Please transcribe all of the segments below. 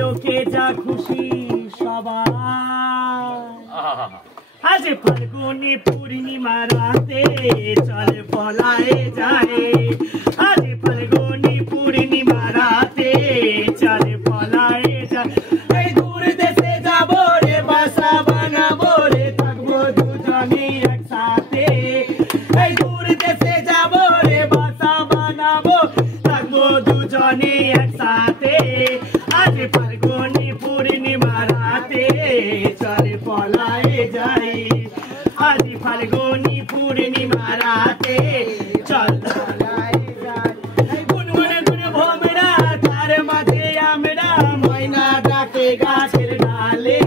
লোকে যা খুশি সবাই আজ ফাল্গুনি পূর্ণিমা রাতে চল পলায়ে যায় আজ ফাল্গুনি পূর্ণিমা রাতে চল পলায়ে যায় এই দূর দেশে যাব রে বাসা বানাবো রে থাকবো দুজনে একসাথে এই দূর দেশে যাব রে বাসা বানাবো থাকবো দুজনে একসাথে আজ ফাল্গুনি পূর্ণিমা রাতে চল পলায়ে যায় আজ ফাল্গুনি পূর্ণিমা রাতে চল পলায়ে যায় গুনগুন গুন ভোমরা তার মাঝে আমরা ময়না ডাকে গাছের ডালে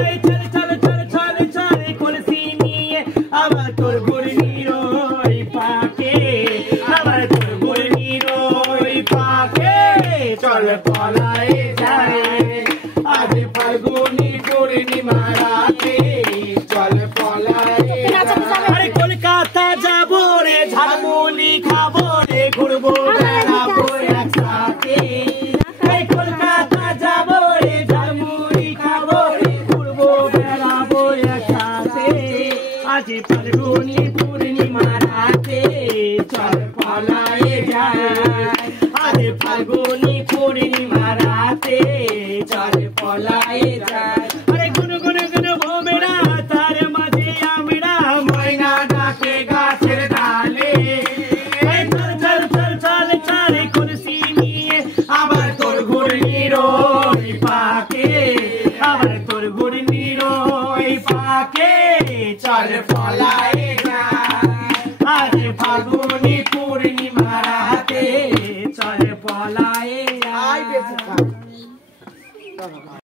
এই চল চল চল চল চল কলসি নিয়ে আবার তোর ঘুরনির ওই পাকে আবার তোর ঘুরনির ওই পাকে চল পলায়ে যায় আজ ফাল্গুনি পূর্ণিমা রাতে চল পলায়ে আরে কলকাতা যাবো রে ঝালমুড়ি খাবো রে ঘুরবো বেড়াবো একসাথে এই কলকাতা যাবো রে ঝালমুড়ি খাবো রে ঘুরবো বেড়াবো একসাথে আজ ফাল্গুনি পূর্ণিমা রাতে চল পলায়ে যায় আজ ফাল্গুনি পূর্ণিমা রাতে চল পলায়ে যায় আরে গুন গুন গুন ভোমরা তার মাঝে আমরা ময়না ডাকে গাছের ডালে এই চল চল চল চল চল কুরসি নিয়ে আবার তোর ঘুরনির ওই পাকে আবার তোর ঘুরনির ওই পাকে চল পলায়ে যায় আজ ফাল্গুনি পূর্ণিমা রাতে চল পলায়ে যায়।